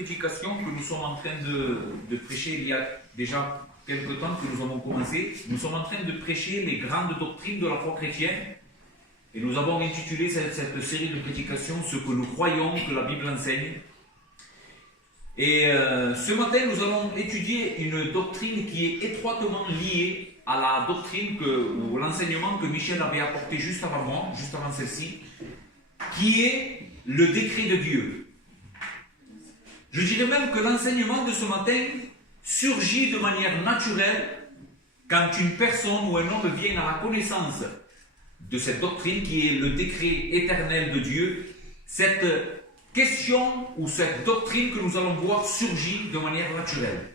Prédication que nous sommes en train de prêcher il y a déjà quelque temps que nous avons commencé. Nous sommes en train de prêcher les grandes doctrines de la foi chrétienne et nous avons intitulé cette série de prédications « Ce que nous croyons que la Bible enseigne ». Et ce matin, nous allons étudier une doctrine qui est étroitement liée à la doctrine ou l'enseignement que Michel avait apporté juste avant moi, juste avant celle-ci, qui est le décret de Dieu. Je dirais même que l'enseignement de ce matin surgit de manière naturelle quand une personne ou un homme vient à la connaissance de cette doctrine qui est le décret éternel de Dieu. Cette question ou cette doctrine que nous allons voir surgit de manière naturelle.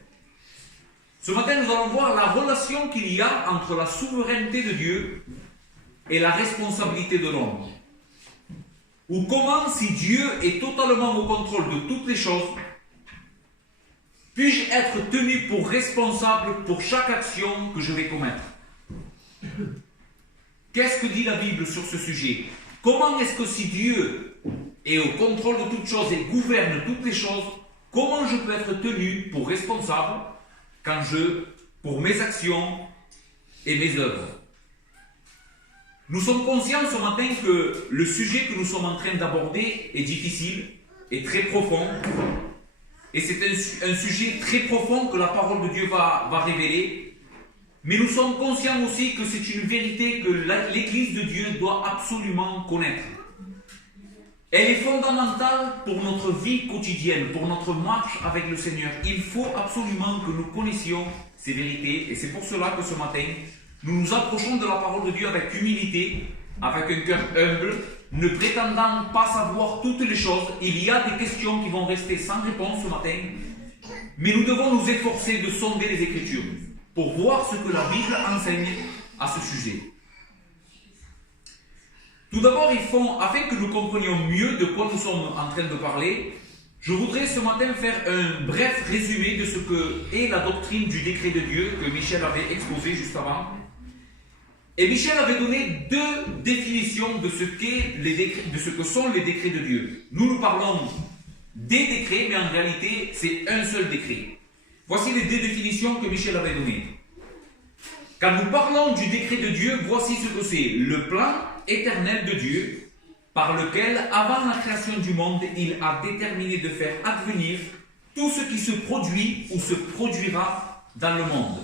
Ce matin, nous allons voir la relation qu'il y a entre la souveraineté de Dieu et la responsabilité de l'homme. Ou comment, si Dieu est totalement au contrôle de toutes les choses, puis-je être tenu pour responsable pour chaque action que je vais commettre? Qu'est-ce que dit la Bible sur ce sujet? Comment est-ce que si Dieu est au contrôle de toutes choses et gouverne toutes les choses, comment je peux être tenu pour responsable pour mes actions et mes œuvres? Nous sommes conscients ce matin que le sujet que nous sommes en train d'aborder est difficile et très profond. Et c'est un sujet très profond que la parole de Dieu va révéler. Mais nous sommes conscients aussi que c'est une vérité que l'Église de Dieu doit absolument connaître. Elle est fondamentale pour notre vie quotidienne, pour notre marche avec le Seigneur. Il faut absolument que nous connaissions ces vérités. Et c'est pour cela que ce matin, nous nous approchons de la parole de Dieu avec humilité, avec un cœur humble, ne prétendant pas savoir toutes les choses. Il y a des questions qui vont rester sans réponse ce matin, mais nous devons nous efforcer de sonder les Écritures pour voir ce que la Bible enseigne à ce sujet. Tout d'abord, afin que nous comprenions mieux de quoi nous sommes en train de parler, je voudrais ce matin faire un bref résumé de ce que est la doctrine du décret de Dieu que Michel avait exposé juste avant. Et Michel avait donné deux définitions de ce que sont les décrets de Dieu. Nous parlons des décrets, mais en réalité, c'est un seul décret. Voici les deux définitions que Michel avait données. Quand nous parlons du décret de Dieu, voici ce que c'est. Le plan éternel de Dieu, par lequel, avant la création du monde, il a déterminé de faire advenir tout ce qui se produit ou se produira dans le monde.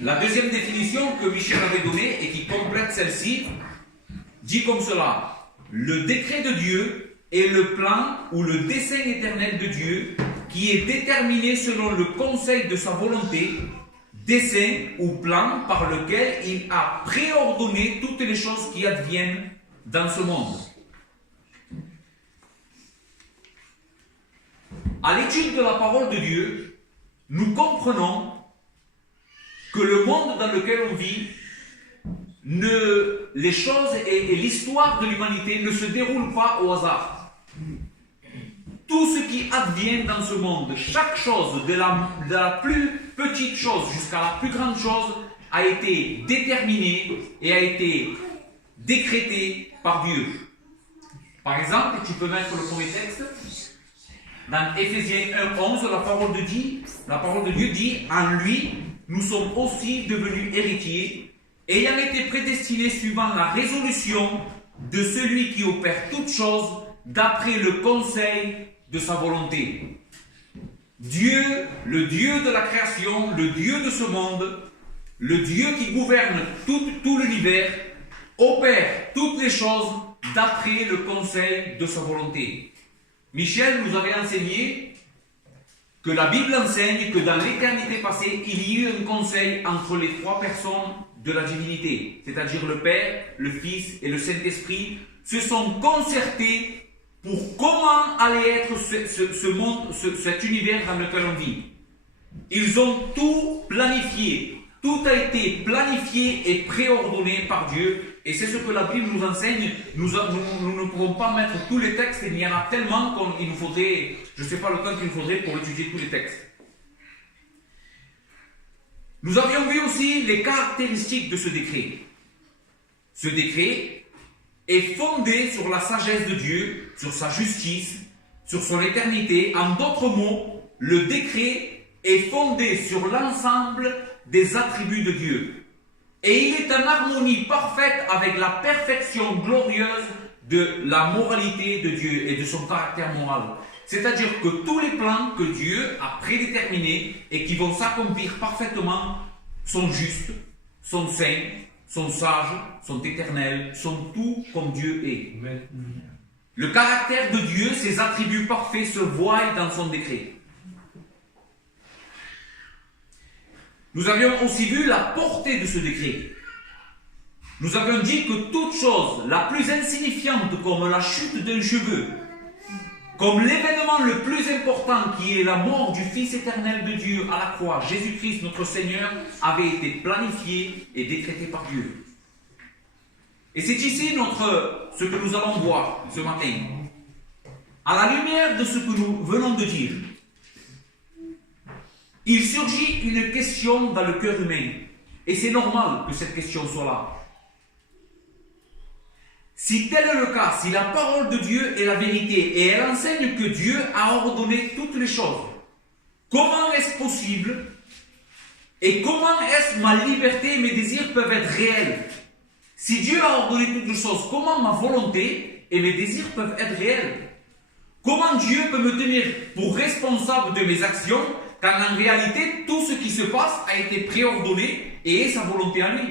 La deuxième définition que Michel avait donnée et qui complète celle-ci dit comme cela: le décret de Dieu est le plan ou le dessein éternel de Dieu qui est déterminé selon le conseil de sa volonté, dessein ou plan par lequel il a préordonné toutes les choses qui adviennent dans ce monde. À l'étude de la parole de Dieu, nous comprenons que le monde dans lequel on vit, les choses et l'histoire de l'humanité ne se déroulent pas au hasard. Tout ce qui advient dans ce monde, chaque chose, de la plus petite chose jusqu'à la plus grande chose, a été déterminée et a été décrétée par Dieu. Par exemple, tu peux mettre le premier texte. Dans Éphésiens 1:11, la parole de Dieu dit « En lui, nous sommes aussi devenus héritiers, ayant été prédestinés suivant la résolution de celui qui opère toutes choses d'après le conseil de sa volonté. » Dieu, le Dieu de la création, le Dieu de ce monde, le Dieu qui gouverne tout l'univers, opère toutes les choses d'après le conseil de sa volonté. Michel nous avait enseigné que la Bible enseigne que dans l'éternité passée, il y a eu un conseil entre les trois personnes de la divinité, c'est-à-dire le Père, le Fils et le Saint-Esprit, se sont concertés pour comment allait être ce monde, cet univers dans lequel on vit. Ils ont tout planifié. Tout a été planifié et préordonné par Dieu. Et c'est ce que la Bible nous enseigne. Nous ne pouvons pas mettre tous les textes. Il y en a tellement qu'il nous faudrait, je ne sais pas le temps qu'il nous faudrait pour étudier tous les textes. Nous avions vu aussi les caractéristiques de ce décret. Ce décret est fondé sur la sagesse de Dieu, sur sa justice, sur son éternité. En d'autres mots, le décret est fondé sur l'ensemble des attributs de Dieu. Et il est en harmonie parfaite avec la perfection glorieuse de la moralité de Dieu et de son caractère moral. C'est-à-dire que tous les plans que Dieu a prédéterminés et qui vont s'accomplir parfaitement sont justes, sont saints, sont sages, sont éternels, sont tout comme Dieu est. Le caractère de Dieu, ses attributs parfaits se voient dans son décret. Nous avions aussi vu la portée de ce décret. Nous avions dit que toute chose la plus insignifiante comme la chute d'un cheveu, comme l'événement le plus important qui est la mort du Fils éternel de Dieu à la croix, Jésus-Christ notre Seigneur, avait été planifié et décrété par Dieu. Et c'est ici ce que nous allons voir ce matin. À la lumière de ce que nous venons de dire, il surgit une question dans le cœur humain. Et c'est normal que cette question soit là. Si tel est le cas, si la parole de Dieu est la vérité et elle enseigne que Dieu a ordonné toutes les choses, comment est-ce possible et comment est-ce ma liberté et mes désirs peuvent être réels? Si Dieu a ordonné toutes les choses, comment ma volonté et mes désirs peuvent être réels? Comment Dieu peut me tenir pour responsable de mes actions quand en réalité tout ce qui se passe a été préordonné et est sa volonté à lui?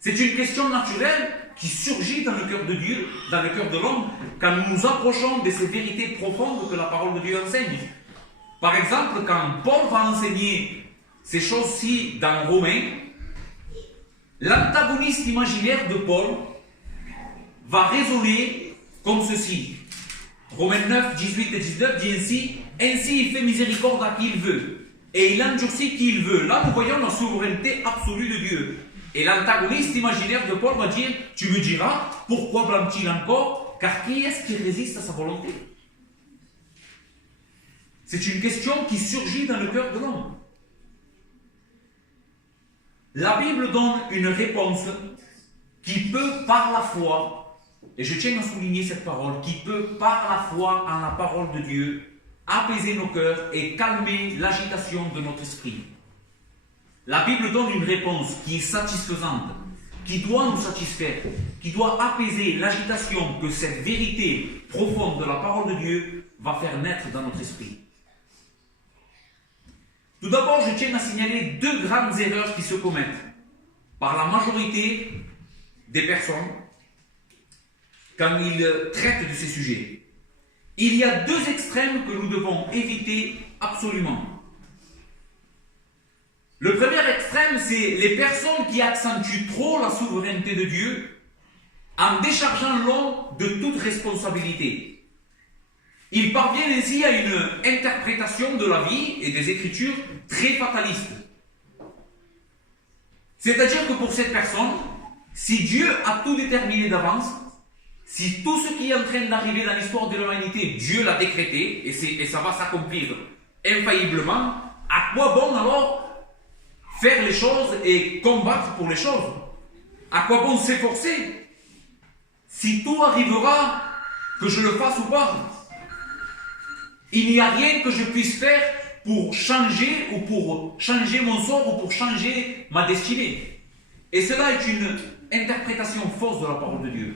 C'est une question naturelle qui surgit dans le cœur de Dieu, dans le cœur de l'homme, quand nous nous approchons de ces vérités profondes que la parole de Dieu enseigne. Par exemple, quand Paul va enseigner ces choses-ci dans Romains, l'antagoniste imaginaire de Paul va raisonner comme ceci. Romains 9, 18 et 19 dit ainsi: ainsi il fait miséricorde à qui il veut, et il endurcit qui il veut. Là, nous voyons la souveraineté absolue de Dieu. Et l'antagoniste imaginaire de Paul va dire: tu me diras, pourquoi blâme-t-il encore? Car qui est-ce qui résiste à sa volonté? C'est une question qui surgit dans le cœur de l'homme. La Bible donne une réponse qui peut, par la foi, et je tiens à souligner cette parole, qui peut, par la foi en la parole de Dieu, apaiser nos cœurs et calmer l'agitation de notre esprit. La Bible donne une réponse qui est satisfaisante, qui doit nous satisfaire, qui doit apaiser l'agitation que cette vérité profonde de la parole de Dieu va faire naître dans notre esprit. Tout d'abord, je tiens à signaler deux grandes erreurs qui se commettent par la majorité des personnes quand ils traitent de ces sujets. Il y a deux extrêmes que nous devons éviter absolument. Le premier extrême, c'est les personnes qui accentuent trop la souveraineté de Dieu en déchargeant l'homme de toute responsabilité. Ils parviennent ainsi à une interprétation de la vie et des Écritures très fataliste. C'est-à-dire que pour cette personne, si Dieu a tout déterminé d'avance, si tout ce qui est en train d'arriver dans l'histoire de l'humanité, Dieu l'a décrété, et ça va s'accomplir infailliblement, à quoi bon alors faire les choses et combattre pour les choses? À quoi bon s'efforcer si tout arrivera, que je le fasse ou pas? Il n'y a rien que je puisse faire pour changer ou pour changer mon sort ou pour changer ma destinée. Et cela est une interprétation fausse de la parole de Dieu.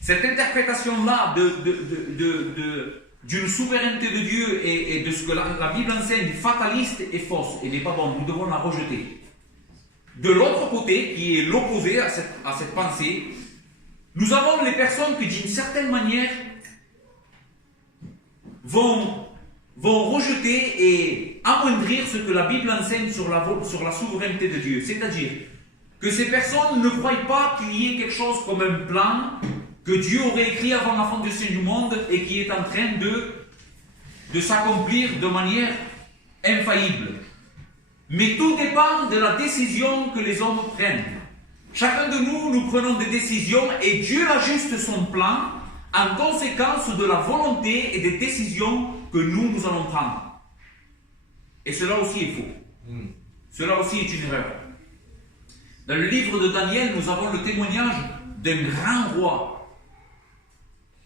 Cette interprétation-là d'une souveraineté de Dieu et de ce que la Bible enseigne, fataliste et fausse, et n'est pas bonne. Nous devons la rejeter. De l'autre côté, qui est l'opposé à cette pensée, nous avons les personnes qui, d'une certaine manière, vont rejeter et amoindrir ce que la Bible enseigne sur la souveraineté de Dieu. C'est-à-dire que ces personnes ne croient pas qu'il y ait quelque chose comme un plan que Dieu aurait écrit avant la fondation du monde et qui est en train de s'accomplir de manière infaillible. Mais tout dépend de la décision que les hommes prennent. Chacun de nous prenons des décisions et Dieu ajuste son plan en conséquence de la volonté et des décisions que nous allons prendre. Et cela aussi est faux. Cela aussi est une erreur. Dans le livre de Daniel, nous avons le témoignage d'un grand roi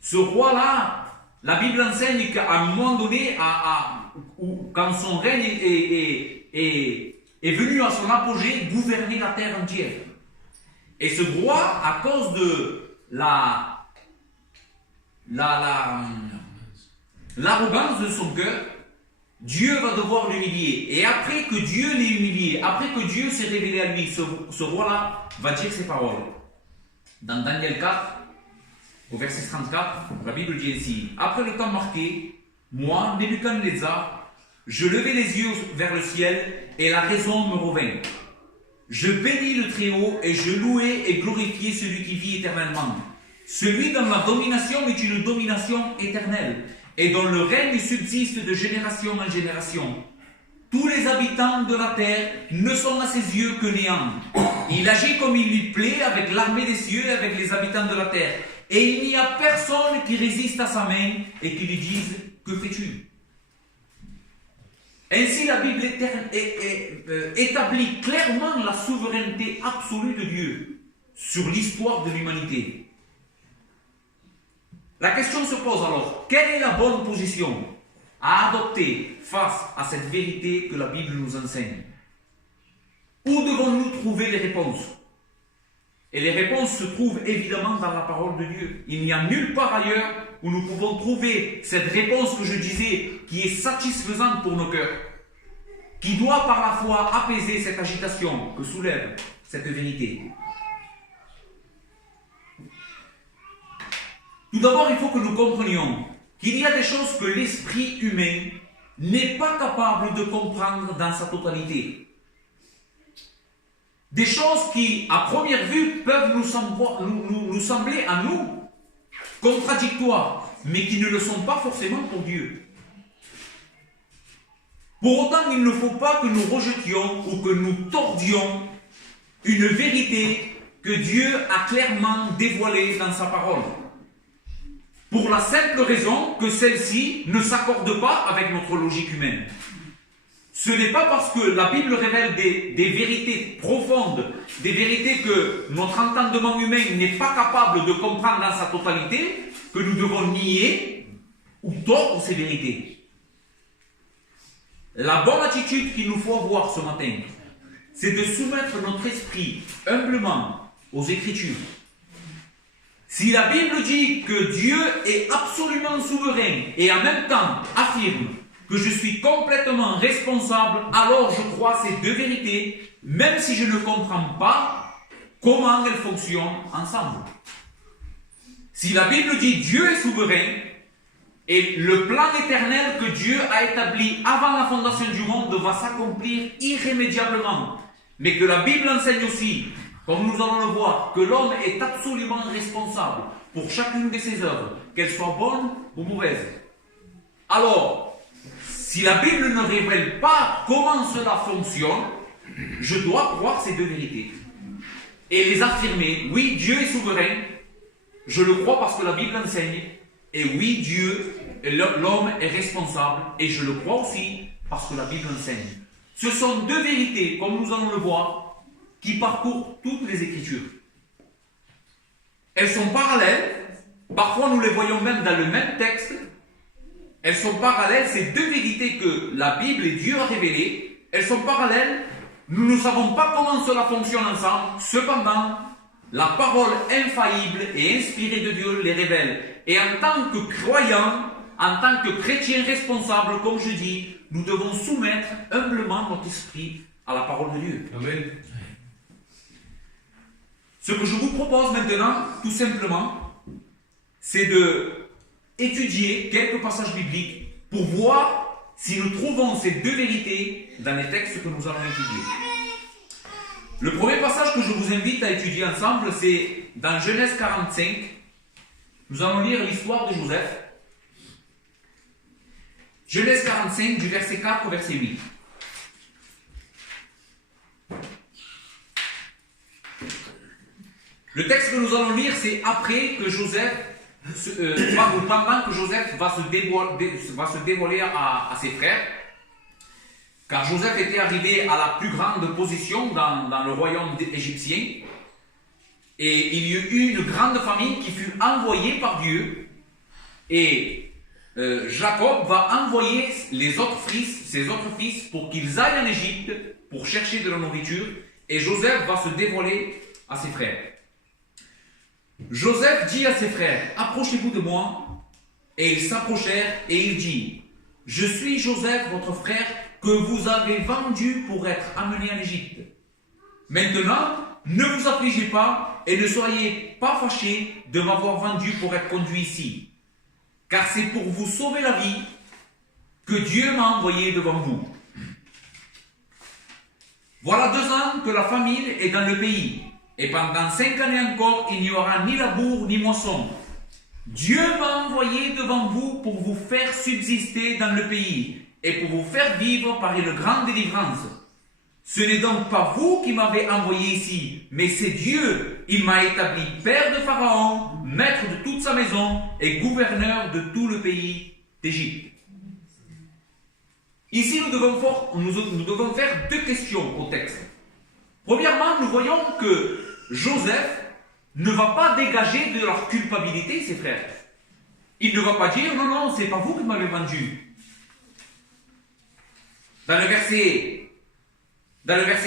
Ce roi-là, la Bible enseigne qu'à un moment donné, quand son règne est venu à son apogée, gouverner la terre entière. Et ce roi, à cause de l'arrogance de son cœur, Dieu va devoir l'humilier. Et après que Dieu l'ait humilié, après que Dieu s'est révélé à lui, ce roi-là va dire ces paroles. Dans Daniel 4, au verset 34, la Bible dit ainsi: après le temps marqué, moi, Nebuchadnezzar, je levai les yeux vers le ciel et la raison me revint. Je bénis le Très-Haut et je louai et glorifiai celui qui vit éternellement. Celui dont la domination est une domination éternelle et dont le règne subsiste de génération en génération. Tous les habitants de la terre ne sont à ses yeux que néant. Il agit comme il lui plaît avec l'armée des cieux et avec les habitants de la terre. Et il n'y a personne qui résiste à sa main et qui lui dise: que fais-tu? Ainsi, la Bible établit clairement la souveraineté absolue de Dieu sur l'histoire de l'humanité. La question se pose alors: quelle est la bonne position à adopter face à cette vérité que la Bible nous enseigne? Où devons-nous trouver les réponses? Et les réponses se trouvent évidemment dans la parole de Dieu. Il n'y a nulle part ailleurs où nous pouvons trouver cette réponse que je disais, qui est satisfaisante pour nos cœurs, qui doit par la foi apaiser cette agitation que soulève cette vérité. Tout d'abord, il faut que nous comprenions qu'il y a des choses que l'esprit humain n'est pas capable de comprendre dans sa totalité. Des choses qui, à première vue, peuvent nous sembler à nous contradictoires, mais qui ne le sont pas forcément pour Dieu. Pour autant, il ne faut pas que nous rejetions ou que nous tordions une vérité que Dieu a clairement dévoilée dans sa parole. Pour la simple raison que celle-ci ne s'accorde pas avec notre logique humaine. Ce n'est pas parce que la Bible révèle des vérités profondes, des vérités que notre entendement humain n'est pas capable de comprendre dans sa totalité, que nous devons nier ou tordre ces vérités. La bonne attitude qu'il nous faut avoir ce matin, c'est de soumettre notre esprit humblement aux Écritures. Si la Bible dit que Dieu est absolument souverain et en même temps affirme que je suis complètement responsable, alors je crois ces deux vérités, même si je ne comprends pas comment elles fonctionnent ensemble. Si la Bible dit Dieu est souverain et le plan éternel que Dieu a établi avant la fondation du monde va s'accomplir irrémédiablement, mais que la Bible enseigne aussi, comme nous allons le voir, que l'homme est absolument responsable pour chacune de ses œuvres, qu'elles soient bonnes ou mauvaises. Alors, si la Bible ne révèle pas comment cela fonctionne, je dois croire ces deux vérités et les affirmer. Oui, Dieu est souverain, je le crois parce que la Bible enseigne, et oui, l'homme est responsable, et je le crois aussi parce que la Bible enseigne. Ce sont deux vérités, comme nous allons le voir, qui parcourent toutes les Écritures. Elles sont parallèles, parfois nous les voyons même dans le même texte. Elles sont parallèles, ces deux vérités que la Bible et Dieu a révélées, elles sont parallèles, nous ne savons pas comment cela fonctionne ensemble, cependant, la parole infaillible et inspirée de Dieu les révèle. Et en tant que croyants, en tant que chrétiens responsables, comme je dis, nous devons soumettre humblement notre esprit à la parole de Dieu. Amen. Ce que je vous propose maintenant, tout simplement, c'est de étudier quelques passages bibliques pour voir si nous trouvons ces deux vérités dans les textes que nous allons étudier. Le premier passage que je vous invite à étudier ensemble, c'est dans Genèse 45. Nous allons lire l'histoire de Joseph. Genèse 45, du verset 4 au verset 8. Le texte que nous allons lire, c'est après que Joseph, pendant que Joseph va se dévoiler à ses frères, car Joseph était arrivé à la plus grande position dans le royaume égyptien, et il y eut une grande famine qui fut envoyée par Dieu Et Jacob va envoyer ses autres fils pour qu'ils aillent en Égypte pour chercher de la nourriture. Et Joseph va se dévoiler à ses frères. Joseph dit à ses frères, approchez-vous de moi. Et ils s'approchèrent et il dit, je suis Joseph, votre frère, que vous avez vendu pour être amené en Égypte. Maintenant, ne vous affligez pas et ne soyez pas fâchés de m'avoir vendu pour être conduit ici. Car c'est pour vous sauver la vie que Dieu m'a envoyé devant vous. Voilà 2 ans que la famine est dans le pays, et pendant 5 années encore, il n'y aura ni labour ni moisson. Dieu m'a envoyé devant vous pour vous faire subsister dans le pays, et pour vous faire vivre par une grande délivrance. Ce n'est donc pas vous qui m'avez envoyé ici, mais c'est Dieu. Il m'a établi père de Pharaon, maître de toute sa maison, et gouverneur de tout le pays d'Égypte. Ici, nous devons faire 2 questions au texte. Premièrement, nous voyons que Joseph ne va pas dégager de leur culpabilité ses frères. Il ne va pas dire, non, non, c'est pas vous qui m'avez vendu. Dans le verset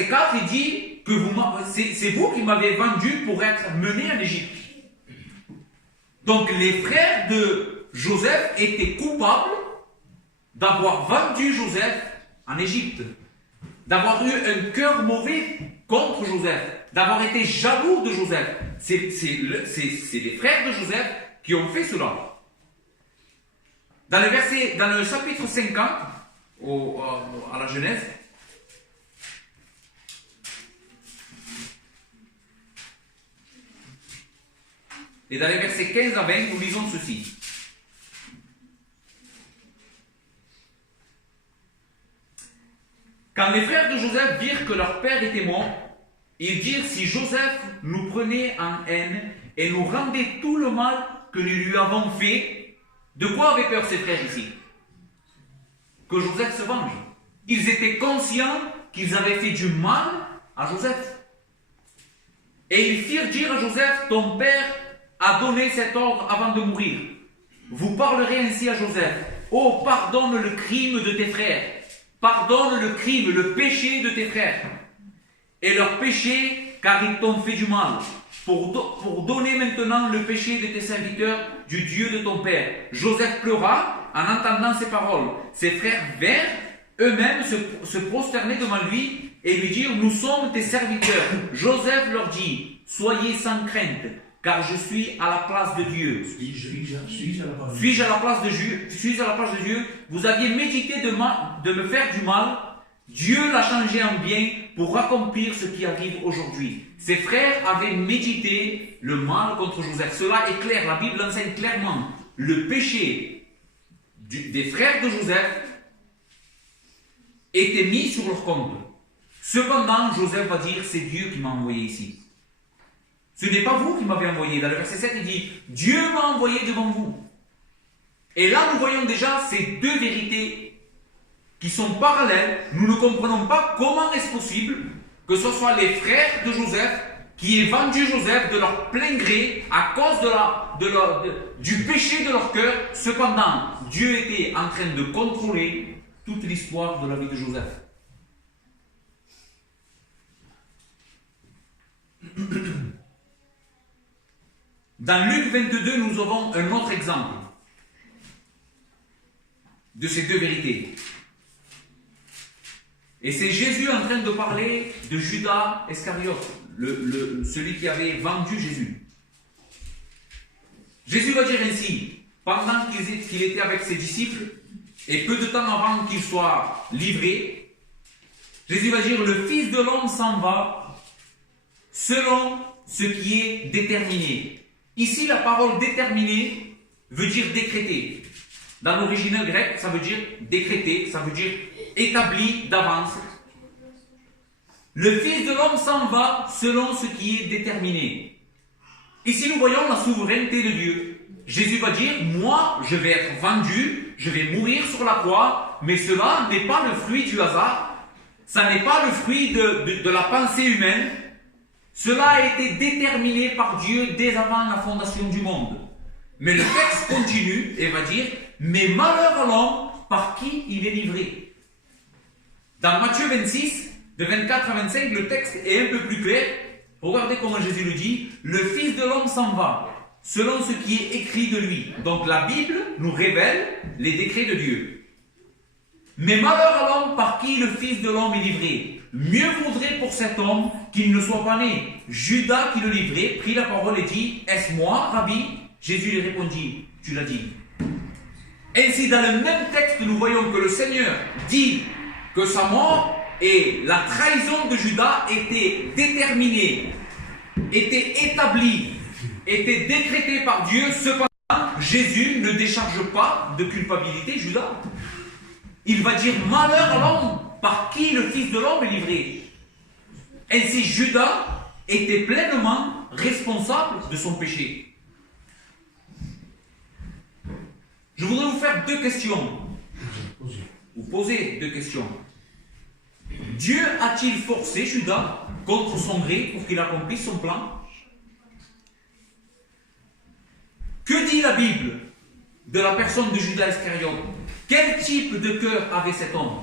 4, il dit que c'est vous qui m'avez vendu pour être mené en Égypte. Donc les frères de Joseph étaient coupables d'avoir vendu Joseph en Égypte, d'avoir eu un cœur mauvais contre Joseph, d'avoir été jaloux de Joseph. C'est les frères de Joseph qui ont fait cela. Dans le chapitre 50, à la Genèse, et dans les versets 15 à 20, nous lisons ceci. Quand les frères de Joseph virent que leur père était mort, ils dirent, si Joseph nous prenait en haine et nous rendait tout le mal que nous lui avons fait, de quoi avaient peur ces frères ici? Que Joseph se venge. Ils étaient conscients qu'ils avaient fait du mal à Joseph. Et ils firent dire à Joseph, ton père a donné cet ordre avant de mourir. Vous parlerez ainsi à Joseph, oh, pardonne le crime de tes frères. Pardonne le crime, le péché de tes frères. Et leur péché, car ils t'ont fait du mal. Pour donner maintenant le péché de tes serviteurs, du Dieu de ton père. Joseph pleura en entendant ces paroles. Ses frères vinrent eux-mêmes se prosterner devant lui et lui dire, nous sommes tes serviteurs. Joseph leur dit, soyez sans crainte, car je suis à la place de Dieu. Suis-je à la place de Dieu? Vous aviez médité de me faire du mal. Dieu l'a changé en bien pour accomplir ce qui arrive aujourd'hui. Ses frères avaient médité le mal contre Joseph. Cela est clair, la Bible enseigne clairement. Le péché des frères de Joseph était mis sur leur compte. Cependant, Joseph va dire, c'est Dieu qui m'a envoyé ici. Ce n'est pas vous qui m'avez envoyé. Dans le verset 7, il dit, Dieu m'a envoyé devant vous. Et là, nous voyons déjà ces 2 vérités qui sont parallèles. Nous ne comprenons pas comment est-ce possible que ce soit les frères de Joseph qui aient vendu Joseph de leur plein gré à cause du péché de leur cœur. Cependant, Dieu était en train de contrôler toute l'histoire de la vie de Joseph. Dans Luc 22, nous avons un autre exemple de ces 2 vérités. Et c'est Jésus en train de parler de Judas Iscariote, celui qui avait vendu Jésus. Jésus va dire ainsi, pendant qu'il était avec ses disciples, et peu de temps avant qu'il soit livré, Jésus va dire, le Fils de l'homme s'en va selon ce qui est déterminé. Ici, la parole déterminé veut dire décrété. Dans l'original grec, ça veut dire décrété, ça veut dire établi d'avance. Le Fils de l'homme s'en va selon ce qui est déterminé. Ici, nous voyons la souveraineté de Dieu. Jésus va dire, moi, je vais être vendu, je vais mourir sur la croix, mais cela n'est pas le fruit du hasard, ça n'est pas le fruit de la pensée humaine. Cela a été déterminé par Dieu dès avant la fondation du monde. Mais le texte continue et va dire, mais malheur à l'homme par qui il est livré. Dans Matthieu 26, de 24 à 25, le texte est un peu plus clair. Regardez comment Jésus le dit, le Fils de l'homme s'en va, selon ce qui est écrit de lui. Donc la Bible nous révèle les décrets de Dieu. Mais malheur à l'homme par qui le Fils de l'homme est livré. Mieux vaudrait pour cet homme qu'il ne soit pas né. Judas qui le livrait prit la parole et dit, est-ce moi, Rabbi? Jésus lui répondit, tu l'as dit. Ainsi, dans le même texte, nous voyons que le Seigneur dit que sa mort et la trahison de Judas étaient déterminées, étaient établies, étaient décrétées par Dieu. Cependant, Jésus ne décharge pas de culpabilité Judas. Il va dire malheur à l'homme par qui le Fils de l'homme est livré. Ainsi, Judas était pleinement responsable de son péché. Je voudrais vous faire deux questions. Vous poser deux questions. Dieu a-t-il forcé Judas contre son gré pour qu'il accomplisse son plan? Que dit la Bible de la personne de Judas Iscariote? Quel type de cœur avait cet homme?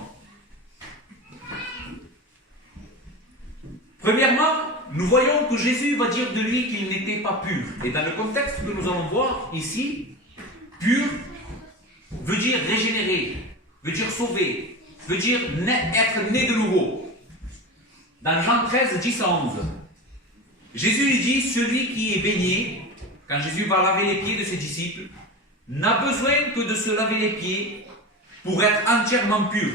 Premièrement, nous voyons que Jésus va dire de lui qu'il n'était pas pur. Et dans le contexte que nous allons voir ici, pur veut dire régénérer, veut dire sauver, veut dire être né de nouveau. Dans Jean 13, 10 à 11, Jésus lui dit, celui qui est baigné, quand Jésus va laver les pieds de ses disciples, n'a besoin que de se laver les pieds pour être entièrement pur.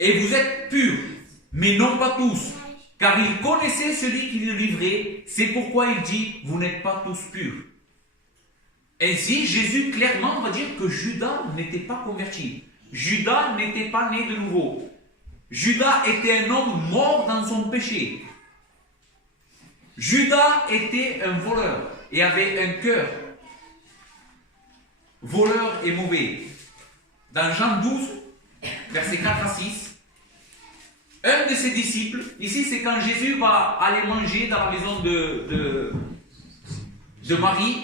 Et vous êtes purs, mais non pas tous, car il connaissait celui qui le livrait, c'est pourquoi il dit, vous n'êtes pas tous purs. Ainsi, Jésus clairement va dire que Judas n'était pas converti. Judas n'était pas né de nouveau. Judas était un homme mort dans son péché. Judas était un voleur et avait un cœur voleur et mauvais. Dans Jean 12, versets 4 à 6, un de ses disciples, ici c'est quand Jésus va aller manger dans la maison de Marie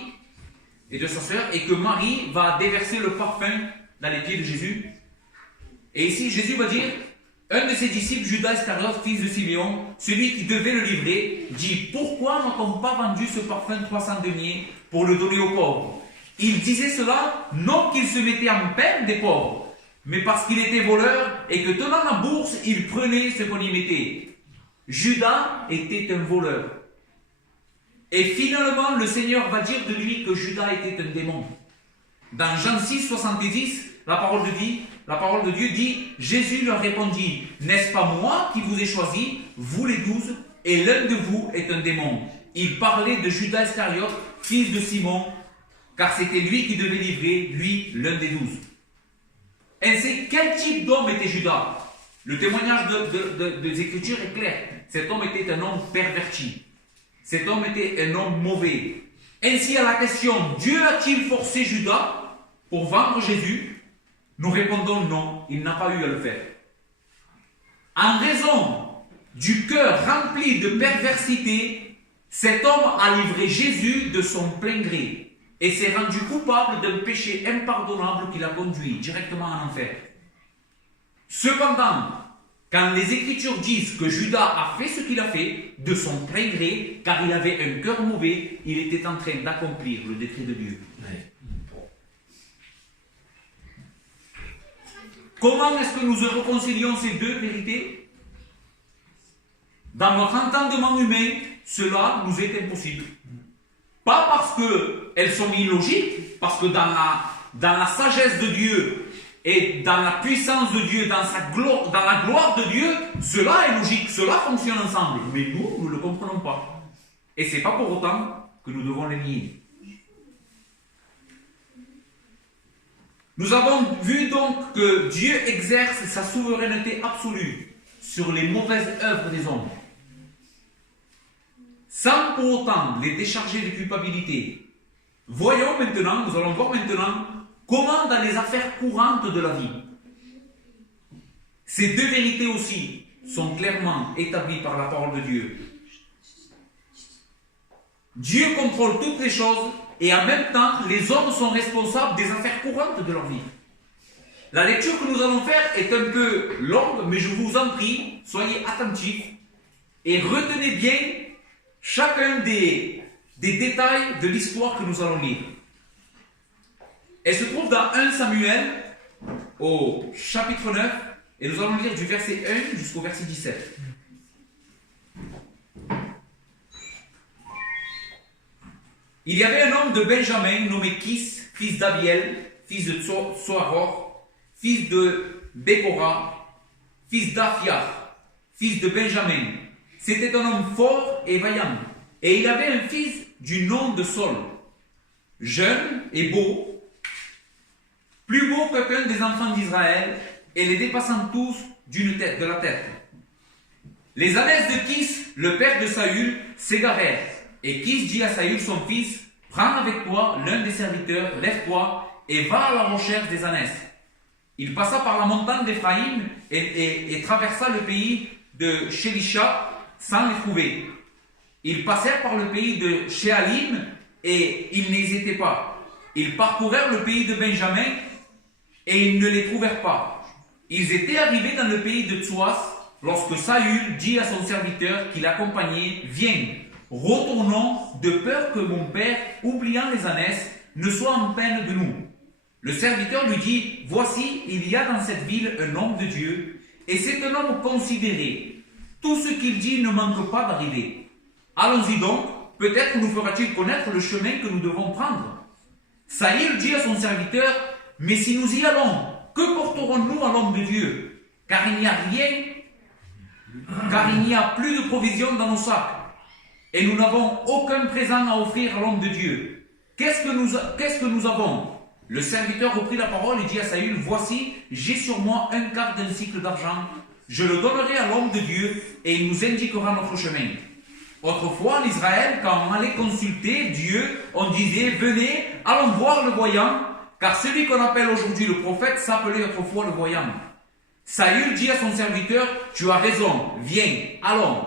et de sa sœur, et que Marie va déverser le parfum dans les pieds de Jésus. Et ici Jésus va dire, un de ses disciples, Judas Iscariote, fils de Siméon, celui qui devait le livrer, dit, pourquoi n'a-t-on pas vendu ce parfum 300 deniers pour le donner aux pauvres? Il disait cela non qu'il se mettait en peine des pauvres, mais parce qu'il était voleur et que tenant la bourse, il prenait ce qu'on y mettait. Judas était un voleur. Et finalement, le Seigneur va dire de lui que Judas était un démon. Dans Jean 6, 70, la parole de Dieu dit, Jésus leur répondit, n'est-ce pas moi qui vous ai choisi, vous les 12, et l'un de vous est un démon. Il parlait de Judas Iscariote, fils de Simon, car c'était lui qui devait livrer, lui, l'un des 12. Ainsi, quel type d'homme était Judas? Le témoignage des Écritures est clair. Cet homme était un homme perverti. Cet homme était un homme mauvais. Ainsi, à la question, Dieu a-t-il forcé Judas pour vendre Jésus? Nous répondons non, il n'a pas eu à le faire. En raison du cœur rempli de perversité, cet homme a livré Jésus de son plein gré et s'est rendu coupable d'un péché impardonnable qui l'a conduit directement en enfer. Cependant, quand les Écritures disent que Judas a fait ce qu'il a fait de son plein gré, car il avait un cœur mauvais, il était en train d'accomplir le décret de Dieu. Comment est-ce que nous réconcilions ces deux vérités? Dans notre entendement humain, cela nous est impossible. Pas parce qu'elles sont illogiques, parce que dans la sagesse de Dieu et dans la puissance de Dieu, dans la gloire de Dieu, cela est logique, cela fonctionne ensemble. Mais nous ne le comprenons pas. Et ce n'est pas pour autant que nous devons les nier. Nous avons vu donc que Dieu exerce sa souveraineté absolue sur les mauvaises œuvres des hommes, sans pour autant les décharger de culpabilité. Voyons maintenant, nous allons voir maintenant, comment dans les affaires courantes de la vie, ces deux vérités aussi sont clairement établies par la parole de Dieu. Dieu contrôle toutes les choses et en même temps, les hommes sont responsables des affaires courantes de leur vie. La lecture que nous allons faire est un peu longue, mais je vous en prie, soyez attentifs et retenez bien chacun des détails de l'histoire que nous allons lire. Elle se trouve dans 1 Samuel, au chapitre 9, et nous allons lire du verset 1 jusqu'au verset 17. Il y avait un homme de Benjamin nommé Kis, fils d'Abiel, fils de Tsoaror, fils de Bécora, fils d'Aphia, fils de Benjamin. C'était un homme fort et vaillant. Et il avait un fils du nom de Saul, jeune et beau, plus beau qu'aucun des enfants d'Israël, et les dépassant tous de la tête. Les ânesse de Kis, le père de Saül, s'égarèrent. Et Kis dit à Saül son fils, prends avec toi l'un des serviteurs, lève-toi et va à la recherche des ânesses. Il passa par la montagne d'Éphraïm et traversa le pays de Shélisha sans les trouver. Ils passèrent par le pays de Shéalim et ils n'y étaient pas. Ils parcourèrent le pays de Benjamin et ils ne les trouvèrent pas. Ils étaient arrivés dans le pays de Tsoas lorsque Saül dit à son serviteur qui l'accompagnait, viens, retournons de peur que mon père, oubliant les ânesses, ne soit en peine de nous. Le serviteur lui dit, voici, il y a dans cette ville un homme de Dieu, et c'est un homme considéré. Tout ce qu'il dit ne manque pas d'arriver. Allons-y donc, peut-être nous fera-t-il connaître le chemin que nous devons prendre. Saül dit à son serviteur, mais si nous y allons, que porterons-nous à l'homme de Dieu? Car il n'y a plus de provisions dans nos sacs. Et nous n'avons aucun présent à offrir à l'homme de Dieu. Qu'est-ce que nous avons? Le serviteur reprit la parole et dit à Saül, voici, j'ai sur moi un quart d'un cycle d'argent. Je le donnerai à l'homme de Dieu et il nous indiquera notre chemin. Autrefois, en Israël, quand on allait consulter Dieu, on disait, venez, allons voir le voyant, car celui qu'on appelle aujourd'hui le prophète s'appelait autrefois le voyant. Saül dit à son serviteur, tu as raison, viens, allons.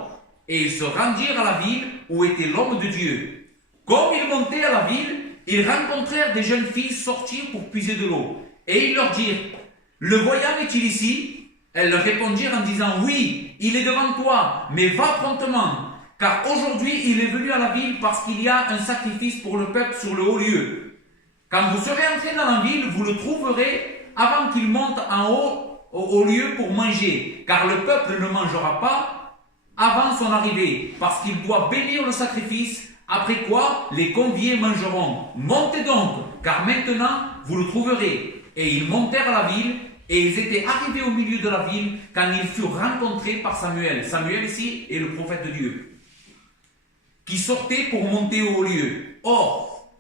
Et ils se rendirent à la ville où était l'homme de Dieu. Comme ils montaient à la ville, ils rencontrèrent des jeunes filles sortir pour puiser de l'eau. Et ils leur dirent, le voyant est-il ici? Elles leur répondirent en disant, oui, il est devant toi, mais va promptement, car aujourd'hui il est venu à la ville parce qu'il y a un sacrifice pour le peuple sur le haut lieu. Quand vous serez entrés dans la ville, vous le trouverez avant qu'il monte en haut au lieu pour manger, car le peuple ne mangera pas avant son arrivée, parce qu'il doit bénir le sacrifice, après quoi les conviés mangeront. Montez donc, car maintenant vous le trouverez. Et ils montèrent à la ville, et ils étaient arrivés au milieu de la ville quand ils furent rencontrés par Samuel. Samuel ici est le prophète de Dieu, qui sortait pour monter au haut lieu. Or,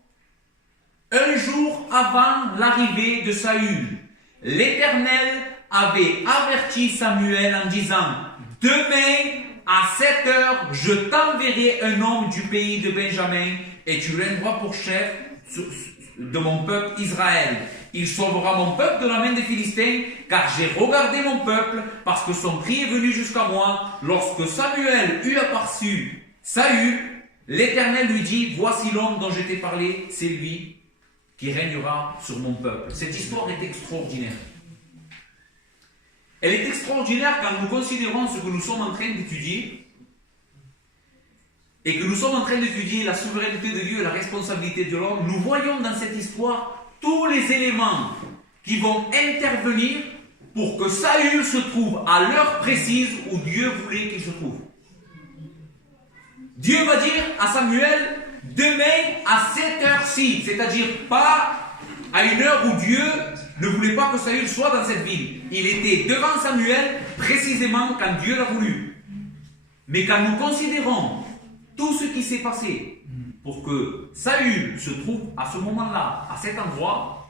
un jour avant l'arrivée de Saül, l'Éternel avait averti Samuel en disant, demain, à 7 heures, je t'enverrai un homme du pays de Benjamin et tu l'aimeras pour chef de mon peuple Israël. Il sauvera mon peuple de la main des Philistins, car j'ai regardé mon peuple, parce que son cri est venu jusqu'à moi. Lorsque Samuel eut aperçu Saül, l'Éternel lui dit, voici l'homme dont je t'ai parlé, c'est lui qui régnera sur mon peuple. Cette histoire est extraordinaire. Elle est extraordinaire quand nous considérons ce que nous sommes en train d'étudier et que nous sommes en train d'étudier la souveraineté de Dieu et la responsabilité de l'homme. Nous voyons dans cette histoire tous les éléments qui vont intervenir pour que Saül se trouve à l'heure précise où Dieu voulait qu'il se trouve. Dieu va dire à Samuel, demain à cette heure-ci, c'est-à-dire pas à une heure où Dieu ne voulait pas que Saül soit dans cette ville. Il était devant Samuel précisément quand Dieu l'a voulu. Mais quand nous considérons tout ce qui s'est passé pour que Saül se trouve à ce moment-là, à cet endroit,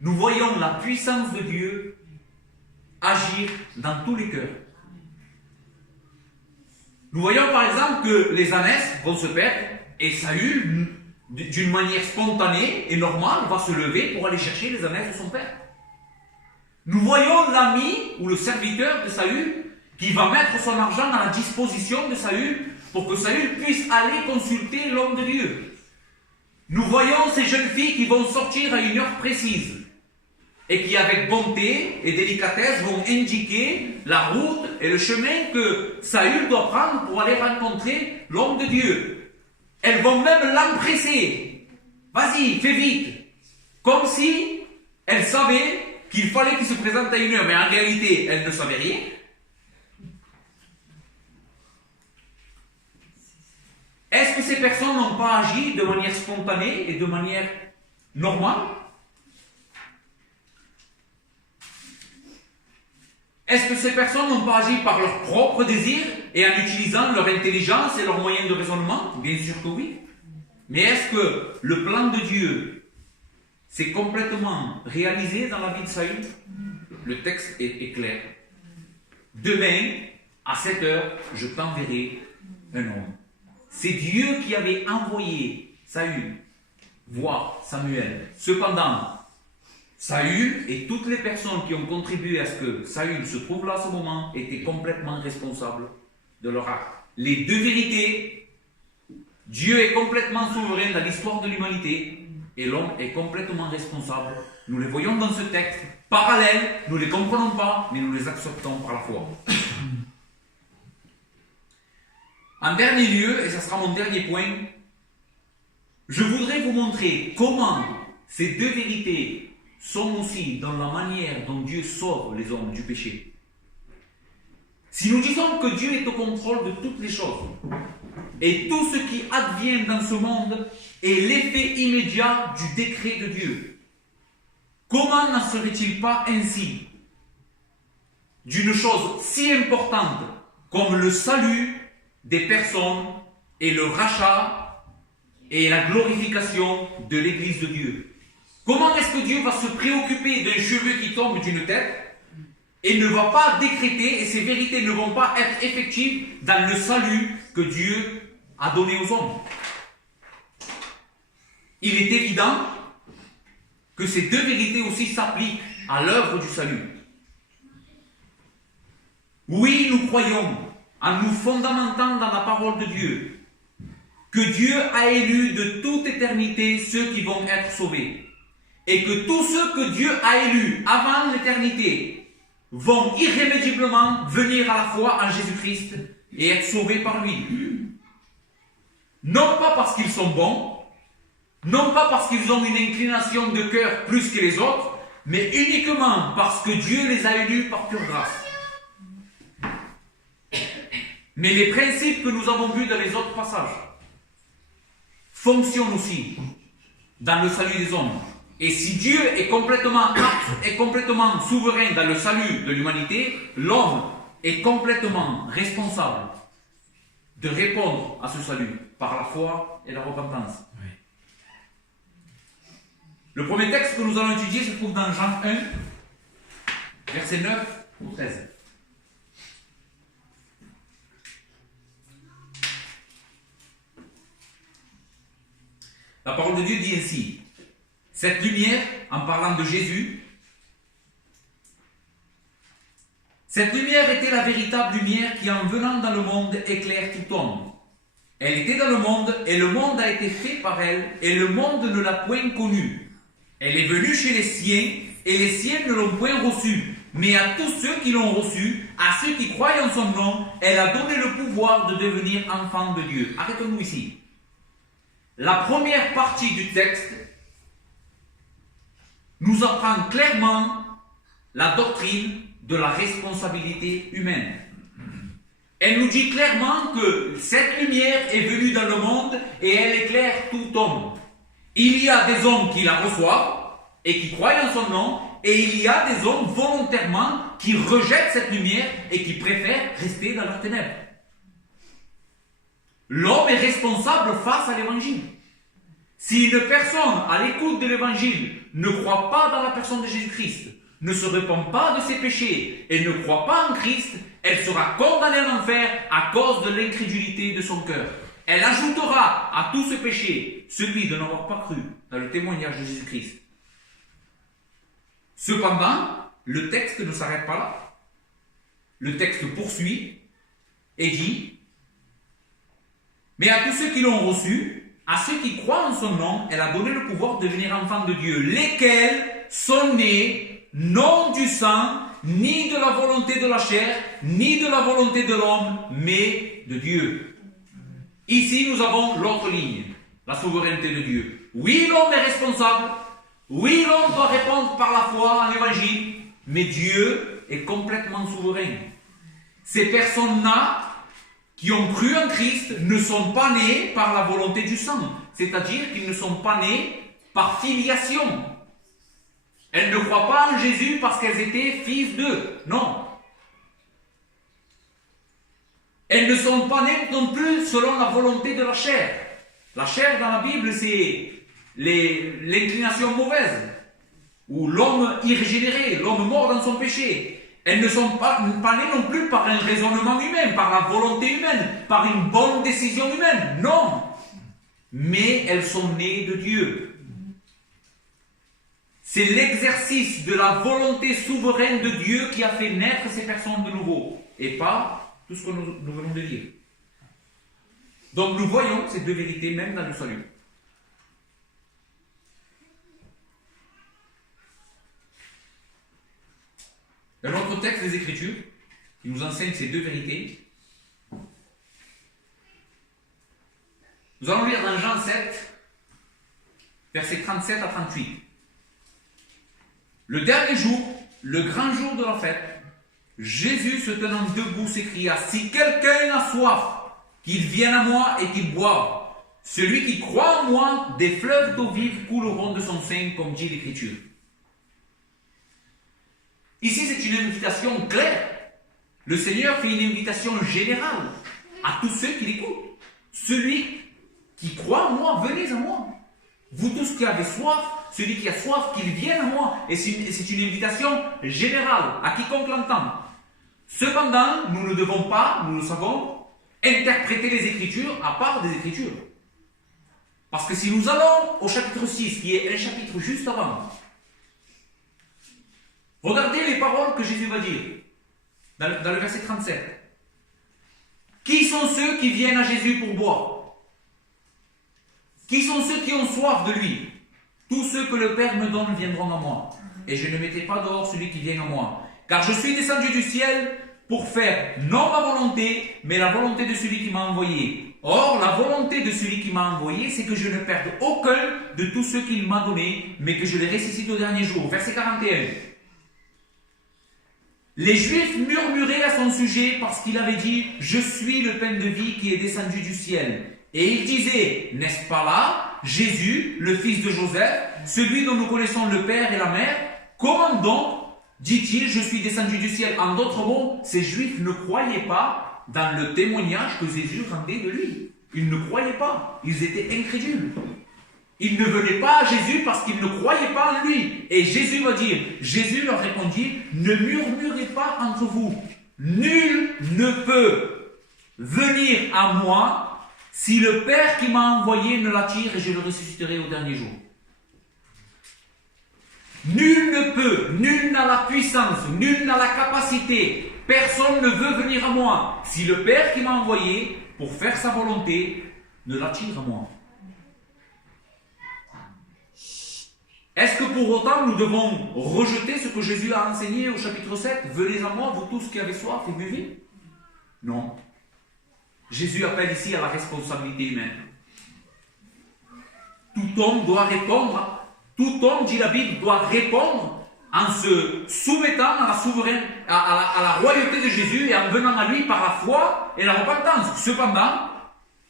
nous voyons la puissance de Dieu agir dans tous les cœurs. Nous voyons par exemple que les ânesses vont se perdre et Saül, d'une manière spontanée et normale, va se lever pour aller chercher les ânesses de son père. Nous voyons l'ami ou le serviteur de Saül qui va mettre son argent à la disposition de Saül pour que Saül puisse aller consulter l'homme de Dieu. Nous voyons ces jeunes filles qui vont sortir à une heure précise et qui, avec bonté et délicatesse, vont indiquer la route et le chemin que Saül doit prendre pour aller rencontrer l'homme de Dieu. Elles vont même l'empresser. Vas-y, fais vite. Comme si elles savaient qu'il fallait qu'il se présente à une heure, mais en réalité, elles ne savaient rien. Est-ce que ces personnes n'ont pas agi de manière spontanée et de manière normale? Est-ce que ces personnes n'ont pas agi par leur propre désir et en utilisant leur intelligence et leurs moyens de raisonnement? Bien sûr que oui. Mais est-ce que le plan de Dieu s'est complètement réalisé dans la vie de Saül? Le texte est clair. Demain, à 7 heures, je t'enverrai un homme. C'est Dieu qui avait envoyé Saül voir Samuel. Cependant, Saül et toutes les personnes qui ont contribué à ce que Saül se trouve là à ce moment étaient complètement responsables de leur acte. Les deux vérités, Dieu est complètement souverain dans l'histoire de l'humanité et l'homme est complètement responsable. Nous les voyons dans ce texte, parallèles, nous ne les comprenons pas, mais nous les acceptons par la foi. En dernier lieu, et ce sera mon dernier point, je voudrais vous montrer comment ces deux vérités sont aussi dans la manière dont Dieu sauve les hommes du péché. Si nous disons que Dieu est au contrôle de toutes les choses, et tout ce qui advient dans ce monde est l'effet immédiat du décret de Dieu, comment n'en serait-il pas ainsi d'une chose si importante comme le salut des personnes et le rachat et la glorification de l'Église de Dieu? Comment est-ce que Dieu va se préoccuper d'un cheveu qui tombe d'une tête et ne va pas décréter, et ces vérités ne vont pas être effectives dans le salut que Dieu a donné aux hommes? Il est évident que ces deux vérités aussi s'appliquent à l'œuvre du salut. Oui, nous croyons, en nous fondamentant dans la parole de Dieu, que Dieu a élu de toute éternité ceux qui vont être sauvés. Et que tous ceux que Dieu a élus avant l'éternité vont irrémédiablement venir à la foi en Jésus-Christ et être sauvés par lui. Non pas parce qu'ils sont bons, non pas parce qu'ils ont une inclination de cœur plus que les autres, mais uniquement parce que Dieu les a élus par pure grâce. Mais les principes que nous avons vus dans les autres passages fonctionnent aussi dans le salut des hommes. Et si Dieu est complètement apte et complètement souverain dans le salut de l'humanité, l'homme est complètement responsable de répondre à ce salut par la foi et la repentance. Oui. Le premier texte que nous allons étudier se trouve dans Jean 1, versets 9 ou 13. La parole de Dieu dit ainsi: cette lumière, en parlant de Jésus, cette lumière était la véritable lumière qui, en venant dans le monde, éclaire tout homme. Elle était dans le monde, et le monde a été fait par elle, et le monde ne l'a point connue. Elle est venue chez les siens, et les siens ne l'ont point reçue. Mais à tous ceux qui l'ont reçue, à ceux qui croient en son nom, elle a donné le pouvoir de devenir enfants de Dieu. Arrêtons-nous ici. La première partie du texte nous apprend clairement la doctrine de la responsabilité humaine. Elle nous dit clairement que cette lumière est venue dans le monde et elle éclaire tout homme. Il y a des hommes qui la reçoivent et qui croient en son nom, et il y a des hommes volontairement qui rejettent cette lumière et qui préfèrent rester dans leurs ténèbres. L'homme est responsable face à l'évangile. Si une personne à l'écoute de l'évangile ne croit pas dans la personne de Jésus-Christ, ne se repent pas de ses péchés et ne croit pas en Christ, elle sera condamnée en enfer à cause de l'incrédulité de son cœur. Elle ajoutera à tout ce péché celui de n'avoir pas cru dans le témoignage de Jésus-Christ. Cependant, le texte ne s'arrête pas là. Le texte poursuit et dit: mais à tous ceux qui l'ont reçu, À ceux qui croient en son nom, elle a donné le pouvoir de devenir enfants de Dieu, lesquels sont nés non du sang, ni de la volonté de la chair, ni de la volonté de l'homme, mais de Dieu. Ici, nous avons l'autre ligne, la souveraineté de Dieu. Oui, l'homme est responsable. Oui, l'homme doit répondre par la foi en l'évangile. Mais Dieu est complètement souverain. Ces personnes-là qui ont cru en Christ ne sont pas nés par la volonté du sang. C'est-à-dire qu'ils ne sont pas nés par filiation. Elles ne croient pas en Jésus parce qu'elles étaient fils d'eux. Non. Elles ne sont pas nées non plus selon la volonté de la chair. La chair dans la Bible, c'est l'inclination mauvaise, ou l'homme irrégénéré, l'homme mort dans son péché. Elles ne sont pas nées non plus par un raisonnement humain, par la volonté humaine, par une bonne décision humaine. Non. Mais elles sont nées de Dieu. C'est l'exercice de la volonté souveraine de Dieu qui a fait naître ces personnes de nouveau, et pas tout ce que nous venons de dire. Donc nous voyons ces deux vérités même dans le salut. Un autre texte des Écritures qui nous enseigne ces deux vérités. Nous allons lire dans Jean 7, versets 37 à 38. Le dernier jour, le grand jour de la fête, Jésus se tenant debout s'écria, « Si quelqu'un a soif, qu'il vienne à moi et qu'il boive. Celui qui croit en moi, des fleuves d'eau vive couleront de son sein, comme dit l'Écriture. » Ici, c'est une invitation claire. Le Seigneur fait une invitation générale à tous ceux qui l'écoutent. Celui qui croit en moi, venez à moi. Vous tous qui avez soif, celui qui a soif, qu'il vienne à moi. Et c'est une invitation générale à quiconque l'entend. Cependant, nous ne devons pas, nous le savons, interpréter les Écritures à part des Écritures. Parce que si nous allons au chapitre 6, qui est un chapitre juste avant, regardez les paroles que Jésus va dire dans le verset 37. Qui sont ceux qui viennent à Jésus pour boire? Qui sont ceux qui ont soif de lui? Tous ceux que le Père me donne viendront à moi. Et je ne mettrai pas dehors celui qui vient à moi. Car je suis descendu du ciel pour faire non ma volonté, mais la volonté de celui qui m'a envoyé. Or, la volonté de celui qui m'a envoyé, c'est que je ne perde aucun de tous ceux qu'il m'a donné, mais que je les ressuscite au dernier jour. Verset 41. Les Juifs murmuraient à son sujet parce qu'il avait dit « Je suis le pain de vie qui est descendu du ciel ». Et ils disaient « N'est-ce pas là Jésus, le fils de Joseph, celui dont nous connaissons le père et la mère? Comment donc, dit-il, je suis descendu du ciel ?» En d'autres mots, ces Juifs ne croyaient pas dans le témoignage que Jésus rendait de lui. Ils ne croyaient pas. Ils étaient incrédules. Ils ne venaient pas à Jésus parce qu'ils ne croyaient pas en lui. Et Jésus va dire, Jésus leur répondit, ne murmurez pas entre vous. Nul ne peut venir à moi si le Père qui m'a envoyé ne l'attire et je le ressusciterai au dernier jour. Nul ne peut, nul n'a la puissance, nul n'a la capacité. Personne ne veut venir à moi si le Père qui m'a envoyé pour faire sa volonté ne l'attire à moi. Est-ce que pour autant nous devons rejeter ce que Jésus a enseigné au chapitre 7? Venez à moi, vous tous qui avez soif et buvez? Non. Jésus appelle ici à la responsabilité humaine. Tout homme doit répondre, tout homme, dit la Bible, doit répondre en se soumettant à la royauté de Jésus et en venant à lui par la foi et la repentance. Cependant,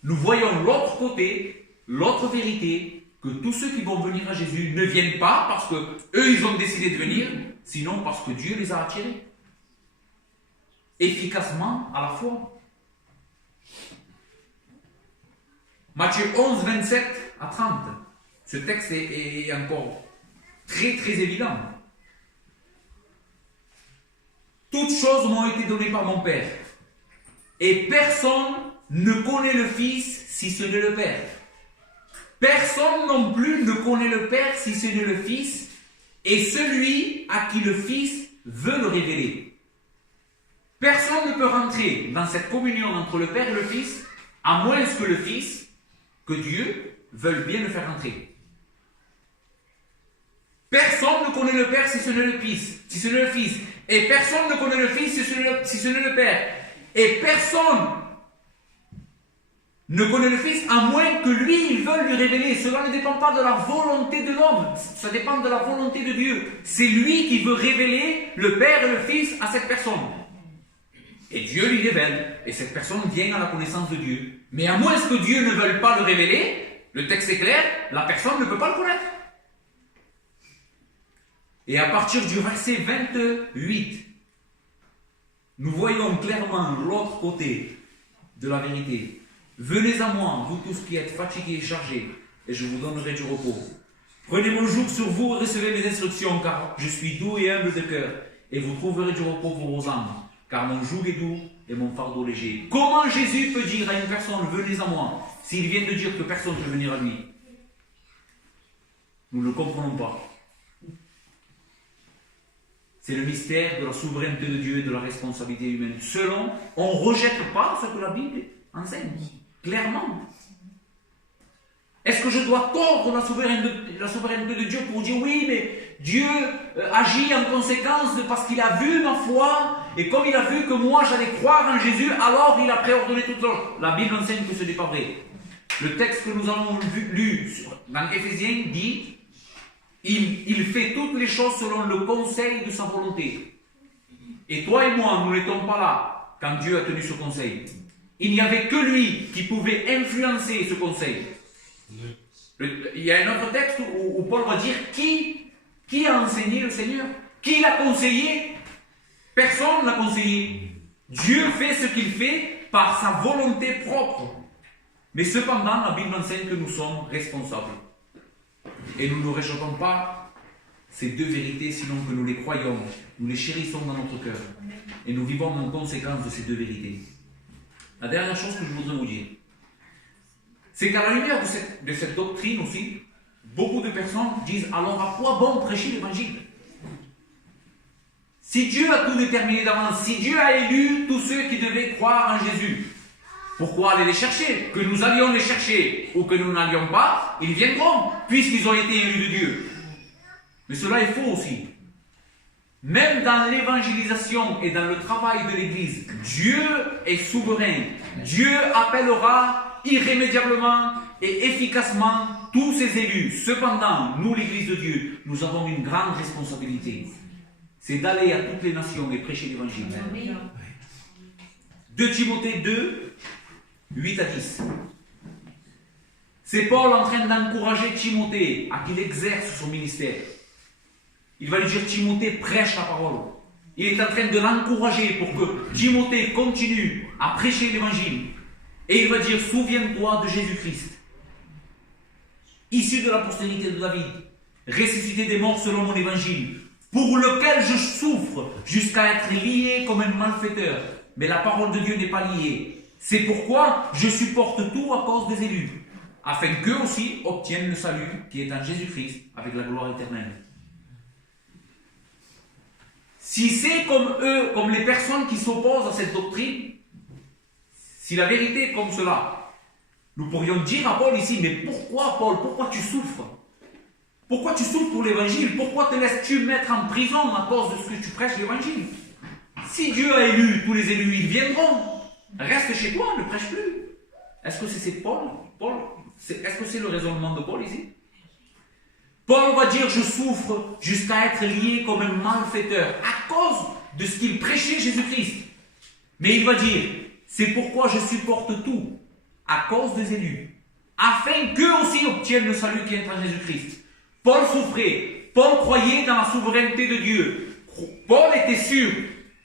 nous voyons l'autre côté, l'autre vérité, que tous ceux qui vont venir à Jésus ne viennent pas parce que eux ils ont décidé de venir, sinon parce que Dieu les a attirés efficacement à la foi. Matthieu 11, 27 à 30. Ce texte est encore très très évident. Toutes choses m'ont été données par mon Père, et personne ne connaît le Fils si ce n'est le Père. Personne non plus ne connaît le Père si ce n'est le Fils, et celui à qui le Fils veut le révéler. Personne ne peut rentrer dans cette communion entre le Père et le Fils, à moins que le Fils, que Dieu, veulent bien le faire entrer. Personne ne connaît le Père si ce n'est le Fils. Si ce n'est le Fils. Et personne ne connaît le Fils si ce n'est le Père. Et personne ne connaît le Fils à moins que lui, il veuille lui révéler. Cela ne dépend pas de la volonté de l'homme. Ça dépend de la volonté de Dieu. C'est lui qui veut révéler le Père et le Fils à cette personne. Et Dieu lui révèle. Et cette personne vient à la connaissance de Dieu. Mais à moins que Dieu ne veuille pas le révéler, le texte est clair, la personne ne peut pas le connaître. Et à partir du verset 28, nous voyons clairement l'autre côté de la vérité. Venez à moi, vous tous qui êtes fatigués et chargés, et je vous donnerai du repos. Prenez mon joug sur vous et recevez mes instructions, car je suis doux et humble de cœur, et vous trouverez du repos pour vos âmes, car mon joug est doux et mon fardeau léger. Comment Jésus peut dire à une personne, venez à moi, s'il vient de dire que personne ne peut venir à lui? Nous ne le comprenons pas. C'est le mystère de la souveraineté de Dieu et de la responsabilité humaine. Selon, on ne rejette pas ce que la Bible enseigne, clairement. Est-ce que je dois tordre la souveraineté de Dieu pour dire oui, mais Dieu agit en conséquence parce qu'il a vu ma foi, et comme il a vu que moi j'allais croire en Jésus, alors il a préordonné toute chose. La Bible enseigne que ce n'est pas vrai. Le texte que nous avons lu dans Éphésiens dit il fait toutes les choses selon le conseil de sa volonté. Et toi et moi, nous n'étions pas là quand Dieu a tenu ce conseil. Il n'y avait que lui qui pouvait influencer ce conseil. Il y a un autre texte où Paul va dire qui a enseigné le Seigneur? Qui l'a conseillé? Personne ne l'a conseillé. Dieu fait ce qu'il fait par sa volonté propre. Mais cependant, la Bible enseigne que nous sommes responsables. Et nous ne rejetons pas ces deux vérités, sinon que nous les croyons, nous les chérissons dans notre cœur. Et nous vivons en conséquence de ces deux vérités. La dernière chose que je voudrais vous dire, c'est qu'à la lumière de cette doctrine aussi, beaucoup de personnes disent alors à quoi bon prêcher l'évangile? Si Dieu a tout déterminé d'avance, si Dieu a élu tous ceux qui devaient croire en Jésus, pourquoi aller les chercher? Que nous allions les chercher ou que nous n'allions pas, ils viendront, puisqu'ils ont été élus de Dieu. Mais cela est faux aussi. Même dans l'évangélisation et dans le travail de l'Église, Dieu est souverain. Dieu appellera irrémédiablement et efficacement tous ses élus. Cependant, nous, l'Église de Dieu, nous avons une grande responsabilité. C'est d'aller à toutes les nations et prêcher l'Évangile. 2 Timothée 2, 8 à 10. C'est Paul en train d'encourager Timothée à qu'il exerce son ministère. Il va lui dire, Timothée, prêche la parole. Il est en train de l'encourager pour que Timothée continue à prêcher l'évangile. Et il va dire, souviens-toi de Jésus-Christ, issu de la postérité de David, ressuscité des morts selon mon évangile, pour lequel je souffre jusqu'à être lié comme un malfaiteur. Mais la parole de Dieu n'est pas liée. C'est pourquoi je supporte tout à cause des élus, afin qu'eux aussi obtiennent le salut qui est en Jésus-Christ avec la gloire éternelle. Si c'est comme eux, comme les personnes qui s'opposent à cette doctrine, si la vérité est comme cela, nous pourrions dire à Paul ici, mais pourquoi Paul, pourquoi tu souffres? Pourquoi tu souffres pour l'évangile? Pourquoi te laisses-tu mettre en prison à cause de ce que tu prêches l'évangile? Si Dieu a élu tous les élus, ils viendront. Reste chez toi, ne prêche plus. Est-ce que c'est Paul? Est-ce que c'est le raisonnement de Paul ici? Paul va dire, je souffre jusqu'à être lié comme un malfaiteur à cause de ce qu'il prêchait Jésus-Christ. Mais il va dire, c'est pourquoi je supporte tout à cause des élus, afin qu'eux aussi obtiennent le salut qui est en Jésus-Christ. Paul souffrait, Paul croyait dans la souveraineté de Dieu. Paul était sûr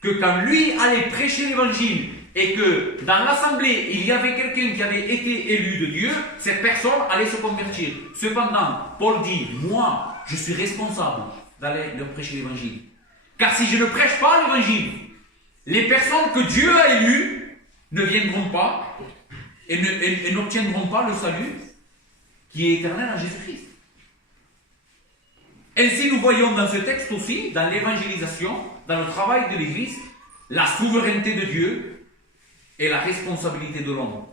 que quand lui allait prêcher l'évangile et que dans l'assemblée, il y avait quelqu'un qui avait été élu de Dieu, cette personne allait se convertir. Cependant, Paul dit, moi, je suis responsable d'aller leur prêcher l'évangile. Car si je ne prêche pas l'évangile, les personnes que Dieu a élues ne viendront pas et n'obtiendront pas le salut qui est éternel en Jésus-Christ. Ainsi, nous voyons dans ce texte aussi, dans l'évangélisation, dans le travail de l'Église, la souveraineté de Dieu et la responsabilité de l'homme.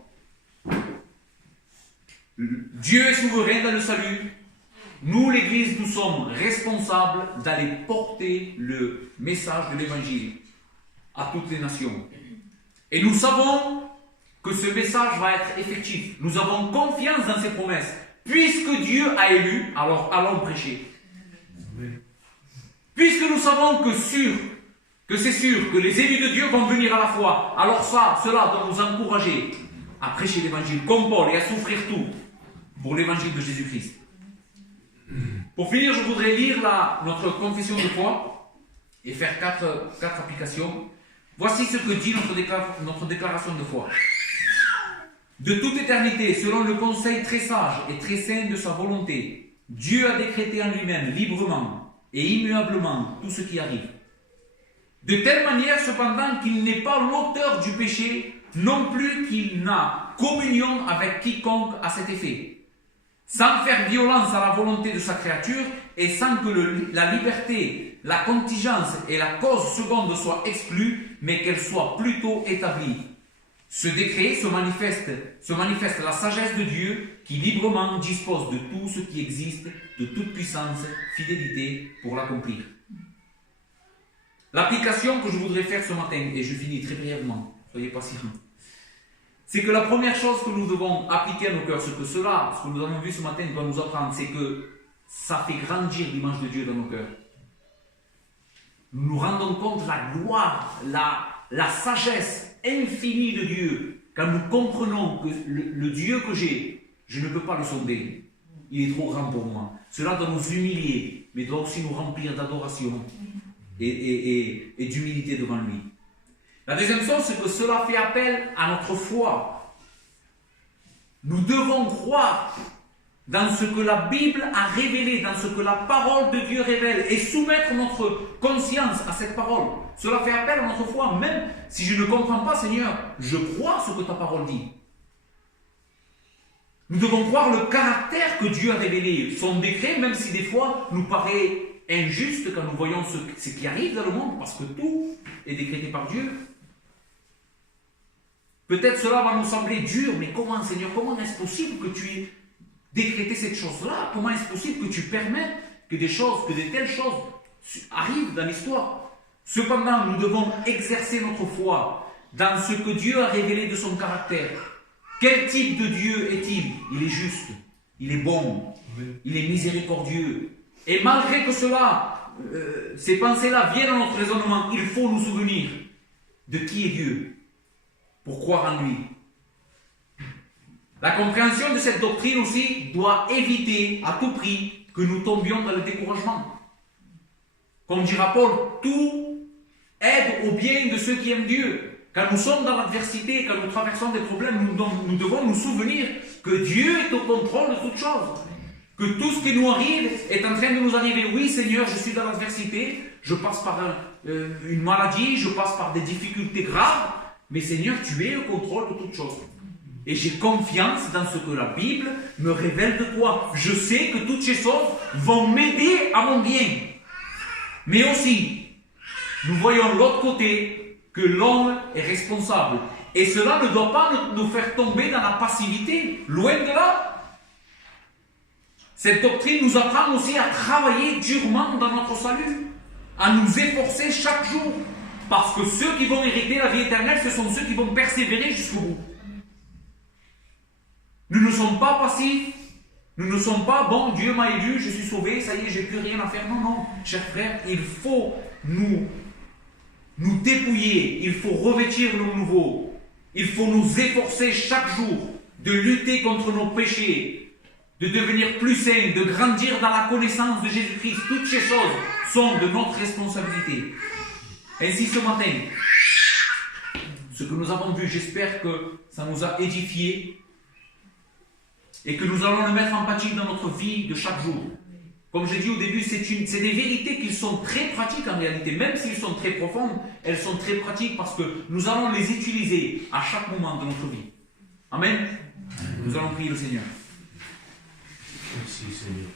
Dieu est souverain dans le salut. Nous, l'Église, nous sommes responsables d'aller porter le message de l'Évangile à toutes les nations. Et nous savons que ce message va être effectif. Nous avons confiance dans ses promesses. Puisque Dieu a élu, alors allons prêcher. Puisque nous savons que c'est sûr que les élus de Dieu vont venir à la foi, alors cela doit nous encourager à prêcher l'Évangile comme Paul et à souffrir tout pour l'Évangile de Jésus-Christ. Pour finir, je voudrais lire notre confession de foi et faire quatre applications. Voici ce que dit notre déclaration de foi. De toute éternité, selon le conseil très sage et très saint de sa volonté, Dieu a décrété en lui-même, librement et immuablement, tout ce qui arrive. De telle manière, cependant, qu'il n'est pas l'auteur du péché, non plus qu'il n'a communion avec quiconque à cet effet, sans faire violence à la volonté de sa créature et sans que la liberté, la contingence et la cause seconde soient exclues, mais qu'elles soient plutôt établies. Ce décret se manifeste la sagesse de Dieu qui librement dispose de tout ce qui existe, de toute puissance, fidélité pour l'accomplir. L'application que je voudrais faire ce matin, et je finis très brièvement, soyez patients, c'est que la première chose que nous devons appliquer à nos cœurs, ce que nous avons vu ce matin doit nous apprendre, c'est que ça fait grandir l'image de Dieu dans nos cœurs. Nous nous rendons compte de la gloire, la sagesse infinie de Dieu, quand nous comprenons que le Dieu que j'ai, je ne peux pas le sonder. Il est trop grand pour moi. Cela doit nous humilier, mais doit aussi nous remplir d'adoration et d'humilité devant lui. La deuxième chose, c'est que cela fait appel à notre foi. Nous devons croire dans ce que la Bible a révélé, dans ce que la parole de Dieu révèle, et soumettre notre conscience à cette parole. Cela fait appel à notre foi, même si je ne comprends pas, Seigneur, je crois ce que ta parole dit. Nous devons croire le caractère que Dieu a révélé, son décret, même si des fois nous paraît injuste quand nous voyons ce qui arrive dans le monde, parce que tout est décrété par Dieu. Peut-être cela va nous sembler dur, mais comment, Seigneur, comment est-ce possible que tu aies décrété cette chose-là? Comment est-ce possible que tu permettes que de telles choses arrivent dans l'histoire? Cependant, nous devons exercer notre foi dans ce que Dieu a révélé de son caractère. Quel type de Dieu est-il? Il est juste, il est bon, il est miséricordieux. Et malgré que ces pensées-là viennent à notre raisonnement, il faut nous souvenir de qui est Dieu pour croire en lui. La compréhension de cette doctrine aussi doit éviter à tout prix que nous tombions dans le découragement. Comme dira Paul, tout aide au bien de ceux qui aiment Dieu. Quand nous sommes dans l'adversité, quand nous traversons des problèmes, nous devons nous souvenir que Dieu est au contrôle de toutes choses. Que tout ce qui nous arrive est en train de nous arriver. Oui, Seigneur, je suis dans l'adversité, je passe par une maladie, je passe par des difficultés graves, mais Seigneur, tu es au contrôle de toutes choses. Et j'ai confiance dans ce que la Bible me révèle de toi. Je sais que toutes ces choses vont m'aider à mon bien. Mais aussi, nous voyons l'autre côté, que l'homme est responsable. Et cela ne doit pas nous faire tomber dans la passivité. Loin de là. Cette doctrine nous apprend aussi à travailler durement dans notre salut, à nous efforcer chaque jour. Parce que ceux qui vont hériter la vie éternelle, ce sont ceux qui vont persévérer jusqu'au bout. Nous ne sommes pas passifs. Nous ne sommes pas, bon, Dieu m'a élu, je suis sauvé, ça y est, j'ai plus rien à faire. Non, non, chers frères, il faut nous dépouiller, il faut revêtir le nouveau. Il faut nous efforcer chaque jour de lutter contre nos péchés, de devenir plus saints, de grandir dans la connaissance de Jésus-Christ. Toutes ces choses sont de notre responsabilité. Ainsi, ce matin, ce que nous avons vu, j'espère que ça nous a édifiés et que nous allons le mettre en pratique dans notre vie de chaque jour. Comme j'ai dit au début, c'est des vérités qui sont très pratiques en réalité. Même s'ils sont très profondes, elles sont très pratiques parce que nous allons les utiliser à chaque moment de notre vie. Amen. Nous allons prier le Seigneur. Merci Seigneur.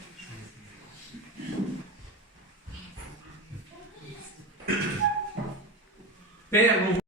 Père, nous